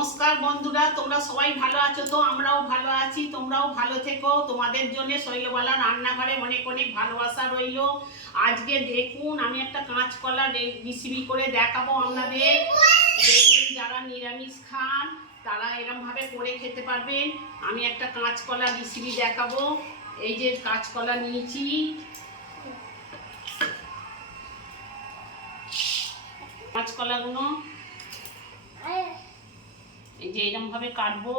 নমস্কার বন্ধুরা, তোমরা সবাই ভালো আছো তো? আমরাও ভালো আছি, তোমরাও ভালো থেকো। তোমাদের জন্য শৈলবালা রান্নাঘরে অনেক অনেক ভালোবাসা রইল। আজকে দেখুন, আমি একটা কাঁচকলা রেসিপি করে দেখাবো আপনাদের। দেখবেন যারা নিরামিষ খান, তারা এরকম ভাবে করে খেতে পারবেন। আমি একটা কাঁচকলা রেসিপি দেখাবো। এই যে কাঁচকলা নিয়েছি। কাঁচকলাগুলো। এই যে এরকম ভাবে কাটবো।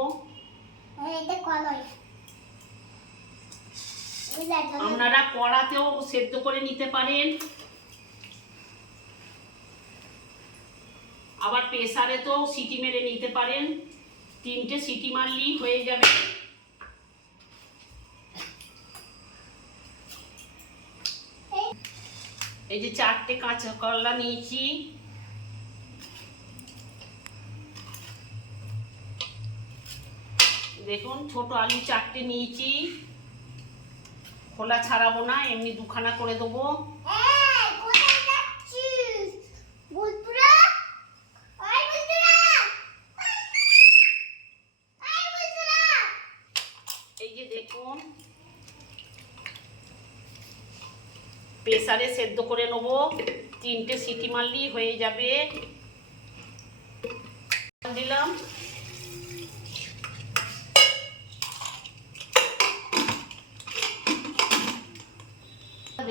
আপনারা কড়াতেও সেদ্ধ করে নিতে পারেন। আবার প্রেসারে তো সিটি মেরে নিতে পারেন। তিনটে সিটি মারলেই হয়ে যাবে। এই যে চারটে কাঁচা করলা নিয়েছি। দেখুন ছোট আলু চারটে নিয়েছি। খোলা ছাড়াবো না এমনি দুখানা করে দেবো। এই যে দেখুন প্রেসারে সেদ্ধ করে নেব। তিনটে সিটি মারলেই হয়ে যাবে। দিলাম।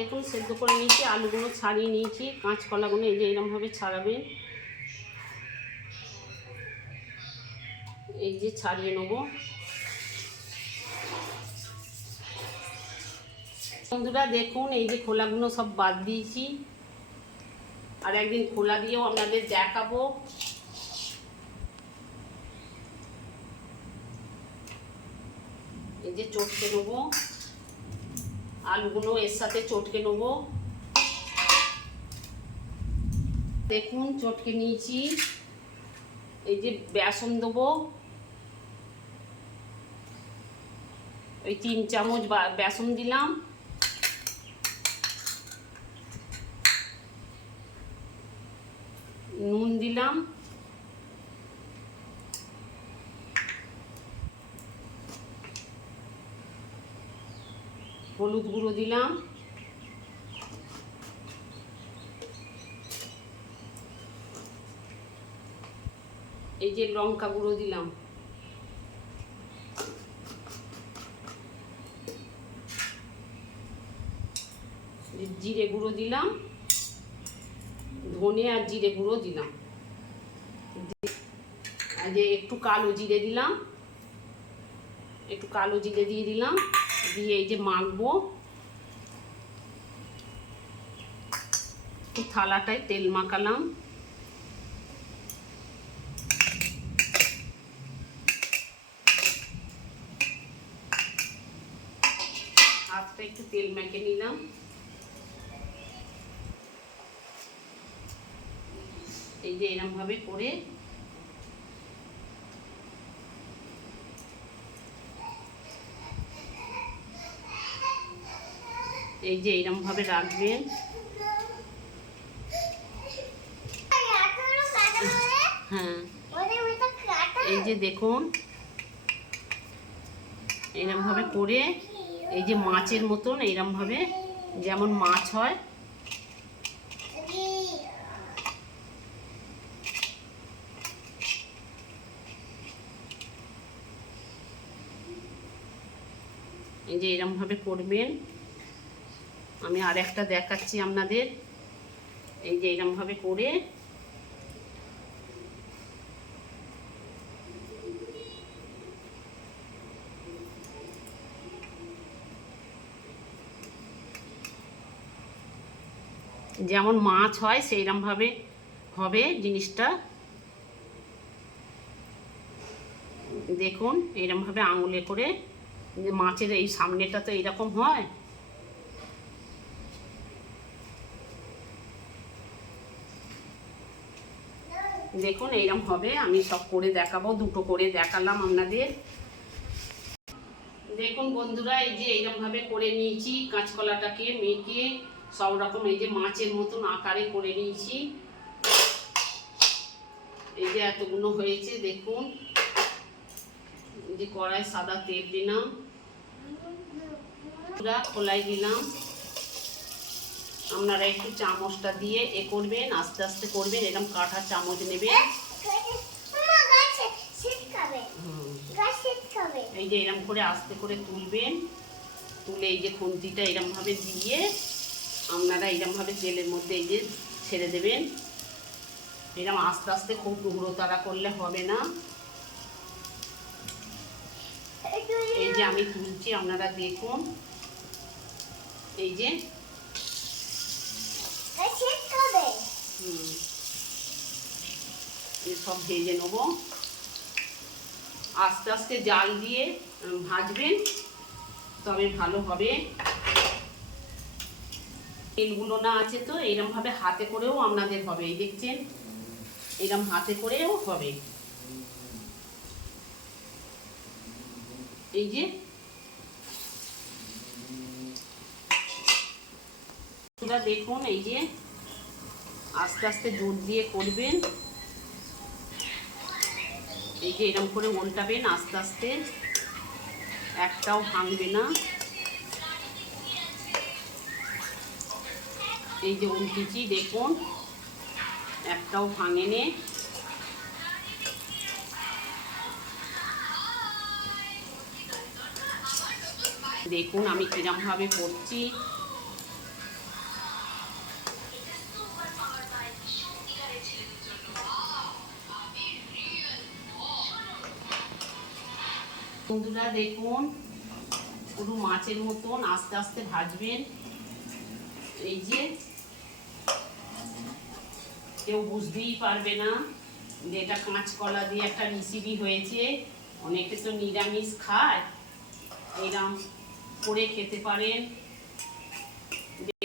দেখুন, সেদ্ধ করে নিয়েছি, আলুগুলো ছাড়িয়ে নিয়েছি, কাঁচকলাগুলো এই যে এরমভাবে ছাড়াবেন। এই যে ছাড়িয়ে নেব। বন্ধুরা, দেখুন, এই যে খোলাগুলো সব বাদ দিয়েছি। আর একদিন খোলা দিয়েও আপনাদের দেখাবো। এই যে চটকে নেব। আলুগুলো এর সাথে চটকে নেব। দেখুন, চটকে নিয়েছি। এই যে বেসন দেবো। ওই তিন চামচ বেসন দিলাম। নুন দিলাম। হলুদ গুঁড়ো দিলাম। এই যে লঙ্কা গুঁড়ো দিলাম। জিরে গুঁড়ো দিলাম। ধনে আর জিরে গুঁড়ো দিলাম। যে একটু কালো জিরে দিলাম। একটু কালো জিরে দিয়ে দিলাম। দিয়ে এই যে মাখবো। থালাটায় তেল মাখালাম। হাতটা একটু তেল মেখে নিলাম। এই যে এরম ভাবে করে এই যে এরম ভাবে রাখবেন। হ্যাঁ। এই যে দেখুন। এরম ভাবে করে, এই যে মাছের মতন এরম ভাবে যেমন মাছ হয়। এই যে এরম ভাবে করবেন। আমি আর একটা দেখাচ্ছি আপনাদের। এই যে এরম ভাবে করে। যেমন মাছ হয় সেইরকম ভাবে হবে জিনিসটা। দেখুন এরকম ভাবে আঙুলে করে। মাছের এই সামনেটা তো এইরকম হয়। দেখুন, এইরকম হবে। আমি সব করে দেখাবো, দুটো করে দেখালাম আপনাদের। দেখুন বন্ধুরা, এই যে এইরকম ভাবে করে নিয়েছি, কাঁচকলাটাকে মেখে, সব রকম এই যে মাছের মতন আকারে করে নিয়েছি। এই যে এতগুলো হয়েছে, দেখুন। যে কড়াই সাদা তেল দিলাম। খোলাই দিলাম। আপনারা একটু চামচটা দিয়ে এ করবেন আস্তে আস্তে করবেন এরকম কাঁটা চামচ নেবেন। এই যে এরকম করে আস্তে করে তুলবেন তুলে এই যে খুন্তিটা এরমভাবে দিয়ে আপনারা এরমভাবে তেলের মধ্যে এই যে ছেড়ে দেবেন। এরকম আস্তে আস্তে খুব টুকরো তারা করলে হবে না। এই যে আমি তুলছি আপনারা দেখুন। এই যে সব ভেজে নেব। আস্তে আস্তে জাল দিয়ে ভাজবেন। তবে ভালো হবে। তেলগুলো না আছে তো এরম ভাবে হাতে করেও আপনাদের হবে, এই দেখছেন? এরম হাতে করেও হবে। এই যে দেখুন, এই যে আস্তে আস্তে জোর দিয়ে করবেন। এই যে এরকম করে উল্টাবেন আস্তে আস্তে, একটাও ভাঙবে না। এই যে উল্টিছি দেখুন, একটাও ভাঙে নে। দেখুন আমি কিরমভাবে করছি। বন্ধুরা দেখুন, পুরো মাছের মতন আস্তে আস্তে ভাজবেন। এই যে, কেউ বুঝতেই পারবে না যে এটা কাঁচকলা দিয়ে একটা রেসিপি হয়েছে। অনেকে তো নিরামিষ খায় এইরকম করে খেতে পারেন।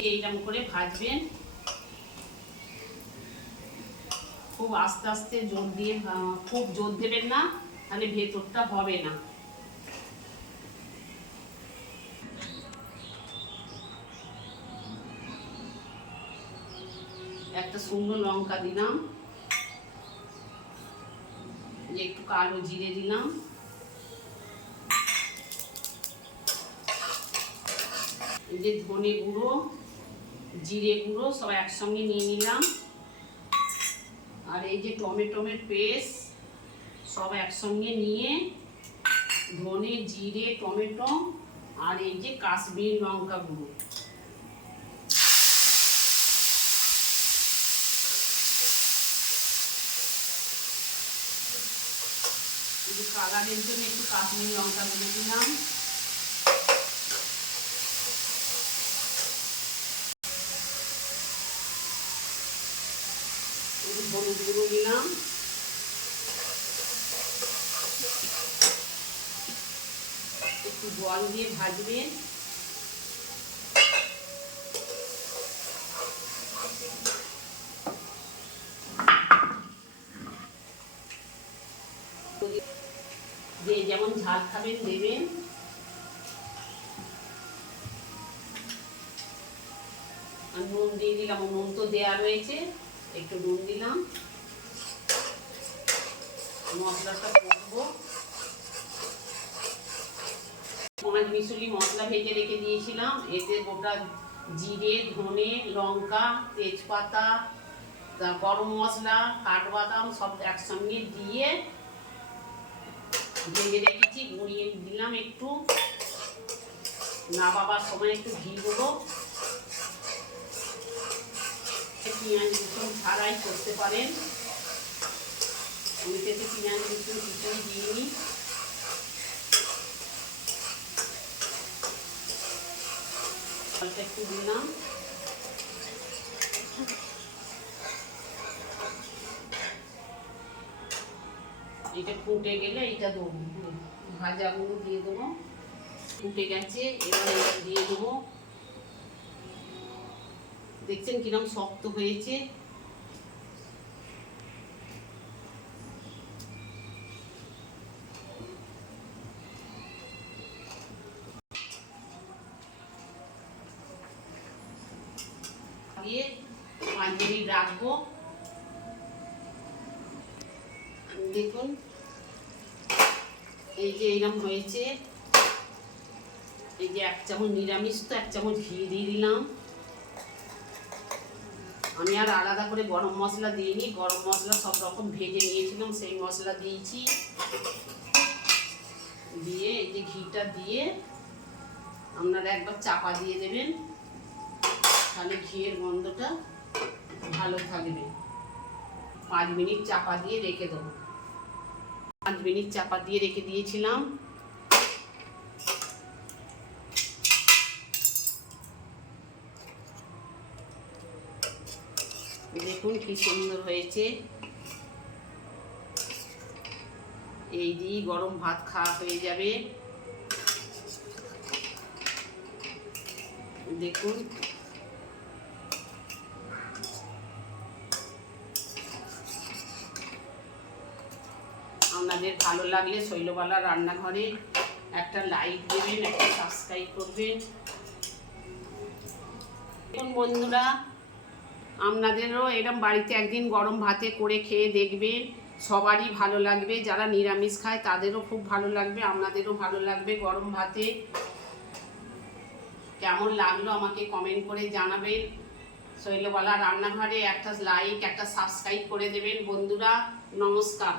এইরকম করে ভাজবেন। খুব আস্তে আস্তে জোর দিয়ে খুব জোর দেবেন না, তাহলে ভেতরটা হবে না। শুকনো লঙ্কা দিলাম এই যে একটু কালো জিরে দিলাম এই যে ধনে গুঁড়ো জিরে গুঁড়ো সব একসঙ্গে নিয়ে নিলাম আর এই যে টমেটোমের পেস্ট সব একসঙ্গে নিয়ে ধনে জিরে টমেটো আর এই যে কাশ্মীর লঙ্কা গুঁড়ো একটু কালারের জন্য একটু কাশ্মীর লঙ্কা গুঁড়ো দিলাম। হলুদ গুঁড়ো দিলাম। একটু জল দিয়ে ভাজবেন যে যেমন ঝাল খাবেন, দেবেন। নুন দিয়ে দিলাম নুন তো দেওয়া রয়েছে, একটু নুন দিলাম। মশলাটা করব। পাঁচ মিশুলি মশলা ভেজে রেখে দিয়েছিলাম। এতে গোটা জিরে, ধনে, লঙ্কা, তেজপাতা গরম মশলা, কাঠবাদাম সব একসঙ্গে দিয়ে ভেজে রেখেছি গুঁড়িয়ে দিলাম একটু। না বাবার সময় একটু ঘি দেবো। পেঁয়াজ রসুন ছাড়াই করতে পারেন। আমি তেতে পেঁয়াজ রসুন কিছুই দিইনি। একটু দিলাম। এটা ফুটে গেলে এটা দেবো। ভাজাগুলো দিয়ে দেবো। ফুটে গেছে, এবার দিয়ে দেবো। দেখছেন কিরম শক্ত হয়েছে। দিয়ে রাখব। দেখুন এই যে এইরকম হয়েছে, এই যে এক চামচ নিরামিষ তো এক চামচ ঘি দিয়ে দিলাম। আমি আর আলাদা করে গরম মশলা দিইনি, গরম মশলা সব রকম ভেজে নিয়েছিলাম, সেই মশলা দিয়েছি। দিয়ে এই যে ঘিটা দিয়ে আপনারা একবার চাপা দিয়ে দেবেন, তাহলে ঘিয়ের গন্ধটা ভালো থাকবে। পাঁচ মিনিট চাপা দিয়ে রেখে দেবো। পাঁচ মিনিট চাপা দিয়ে রেখে দিয়েছিলাম। দেখুন কি সুন্দর হয়েছে। এই দিয়ে গরম ভাত খাওয়া হয়ে যাবে। দেখুন আপনাদের ভালো লাগলে শৈলবালা রান্নাঘরে একটা লাইক দেবেন, একটা সাবস্ক্রাইব করবেন। বন্ধুরা, আপনাদেরও এরম বাড়িতে একদিন গরম ভাতে করে খেয়ে দেখবেন সবারই ভালো লাগবে। যারা নিরামিষ খায়, তাদেরও খুব ভালো লাগবে, আপনাদেরও ভালো লাগবে গরম ভাতে। কেমন লাগল আমাকে কমেন্ট করে জানাবেন। শৈলবালা রান্নাঘরে একটা লাইক একটা সাবস্ক্রাইব করে দেবেন। বন্ধুরা, নমস্কার।